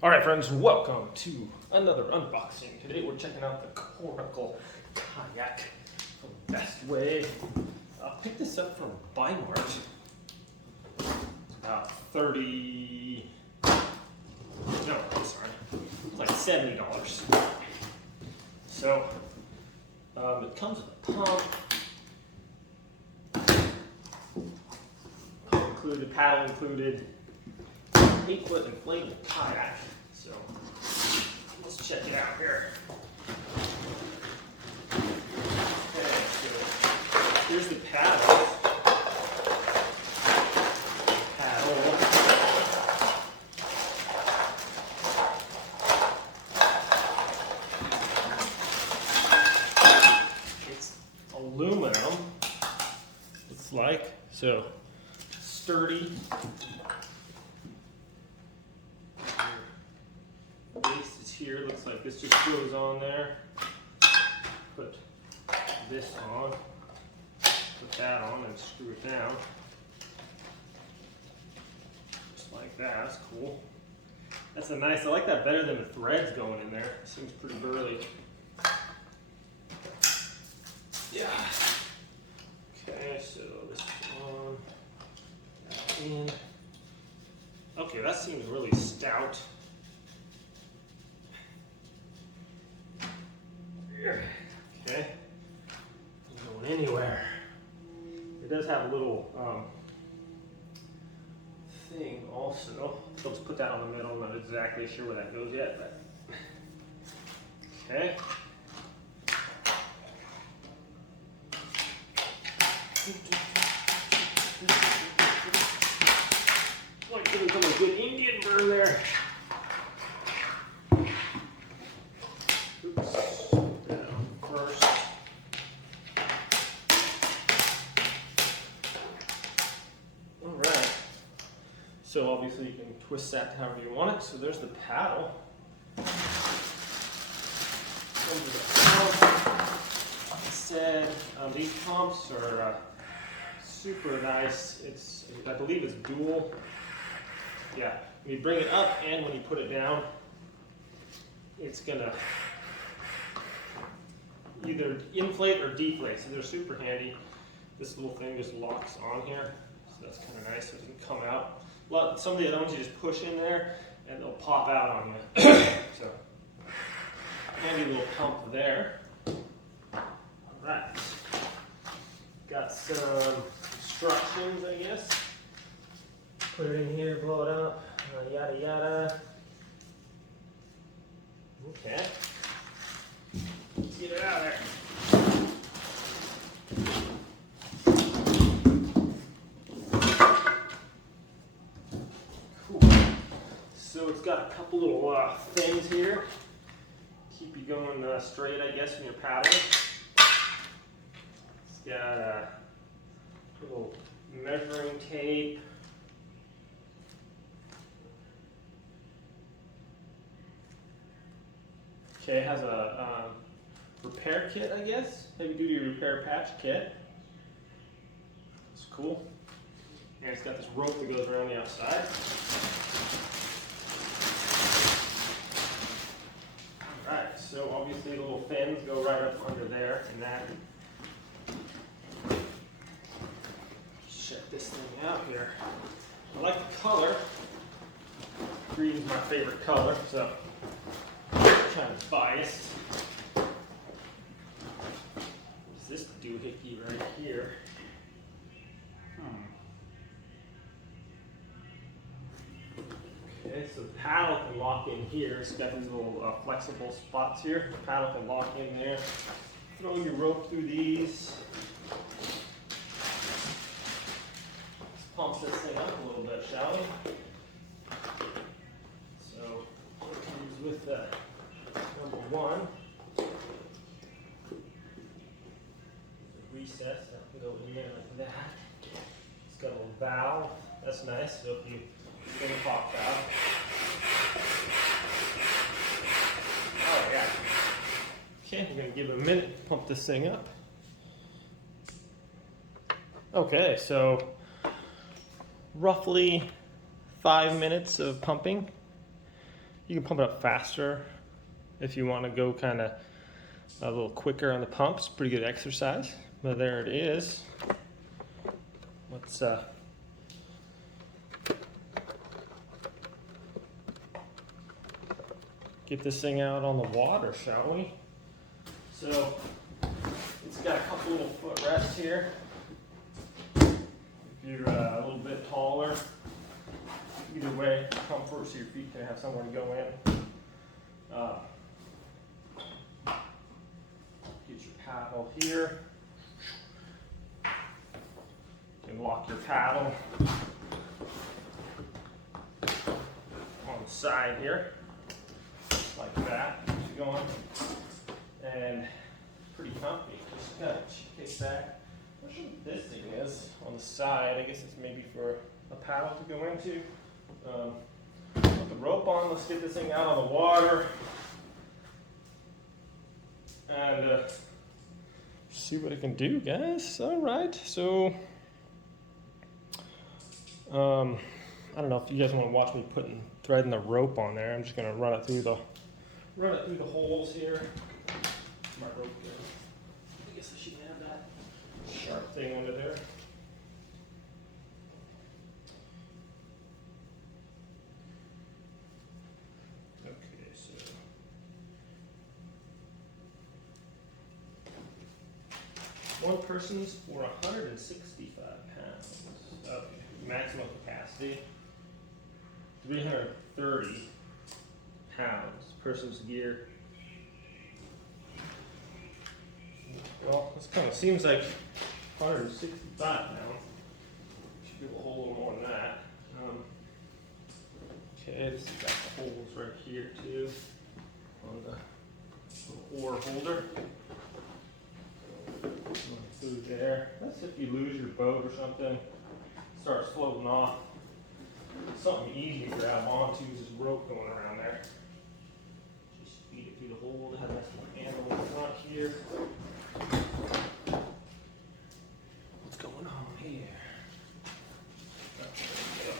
All right, friends, welcome to another unboxing. Today we're checking out the Koracle Kayak from Best Way. I picked this up from Bimart. It's about $30, no, I'm sorry, it's like $70. So, it comes with a pump included, paddle included, 8-foot inflatable kayak. So let's check it out here. Okay, so here's the paddle. It's aluminum. Looks like so sturdy. Base is here. Looks like this just goes on there. Put this on. Put that on and screw it down. Just like that. That's cool. That's a nice. I like that better than the threads going in there. It seems pretty burly. Yeah. Okay, so this is on. That in. Okay, that seems really stout. Okay, not going anywhere. It does have a little thing also. I'll just put that on the middle. I'm not exactly sure where that goes yet, but okay. Like giving someone a good Indian burn there. So obviously you can twist that however you want it. So there's the paddle. Comes with a pump. Like I said, these pumps are super nice. I believe it's dual. Yeah, when you bring it up and when you put it down, it's gonna either inflate or deflate. So they're super handy. This little thing just locks on here. So that's kind of nice. So it doesn't come out. Some of the other ones you just push in there and they'll pop out on you. So, handy little pump there. Alright. Got some instructions, I guess. Put it in here, blow it up, yada yada. Okay. Let's get it out of there. So it's got a couple little things here. Keep you going straight, I guess, when you're paddling. It's got a little measuring tape. Okay, it has a repair kit, I guess. Heavy duty repair patch kit. It's cool. And it's got this rope that goes around the outside. Alright, so obviously the little fins go right up under there and that. Check this thing out here. I like the color. Green is my favorite color, so I'm kind of biased. What's this doohickey right here? Okay, so the paddle can lock in here. It's got these little flexible spots here. The paddle can lock in there. Throw your rope through these. Let's pump this thing up a little bit, shall we? So, it comes with number one. Recess, that can go in there like that. It's got a little valve. That's nice. So if you in the pop valve. Oh yeah. Okay, we're gonna give it a minute to pump this thing up. Okay, so roughly 5 minutes of pumping. You can pump it up faster if you want to go kind of a little quicker on the pumps. Pretty good exercise. But there it is. Let's get this thing out on the water, shall we? So it's got a couple little footrests here. If you're a little bit taller, either way, comfort, so your feet can have somewhere to go in. Get your paddle here. You can lock your paddle on the side here, like that. Keep going, and pretty comfy. Just gotta kick back. I'm not sure what this thing is on the side. I guess it's maybe for a paddle to go into. Put the rope on. Let's get this thing out on the water and see what it can do, guys. All right, so I don't know if you guys want to watch me threading the rope on there. I'm just gonna run it through the holes here. My rope there. I guess I shouldn't have that sharp thing under there. Okay, so one person's for 165 pounds. Okay. Maximum capacity 330 pounds. Person's gear. Well, this kind of seems like 165 pounds. Should be able to hold a little more than that. Okay, this has got the holes right here too on the little oar holder. Through there. That's if you lose your boat or something. Starts floating off. Something easy to grab onto is this rope going around there. Just feed it through the hole. It has a nice little handle in the front here. What's going on here? There we go.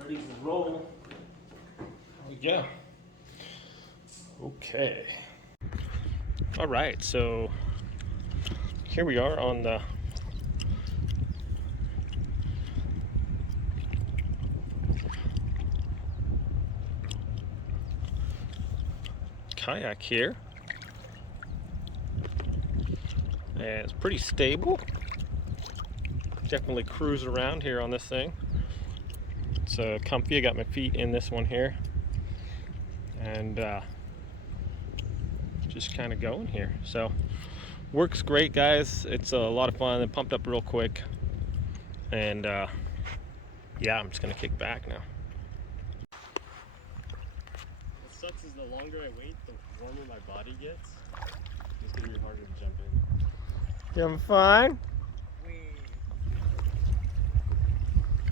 Ready to roll. There we go. Okay. All right, so here we are on the kayak here. And it's pretty stable. Definitely cruise around here on this thing. It's comfy. I got my feet in this one here, and just kind of going here. So works great, guys. It's a lot of fun. It pumped up real quick, and yeah, I'm just gonna kick back now. What sucks is the longer I wait, the warmer my body gets. It's gonna be harder to jump in. You having fun?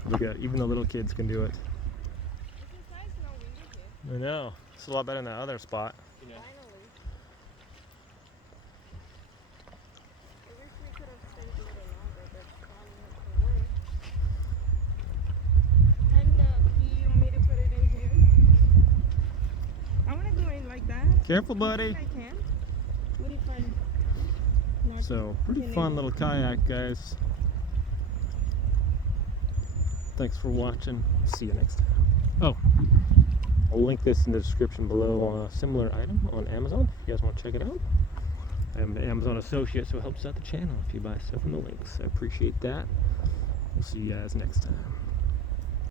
Look at it. Even the little kids can do it. I know. It's a lot better than that other spot. You know. I wish we could have stayed a little longer, but probably have to work. And do you want me to put it in here? I want to go in like that. Careful, buddy. I think I can. What if I'm not? So, pretty fun little kayak, guys. Thanks for watching. See you next time. Oh, I'll link this in the description below on a similar item on Amazon if you guys want to check it out. I'm an Amazon associate, so it helps out the channel if you buy stuff in the links. I appreciate that. We'll see you guys next time.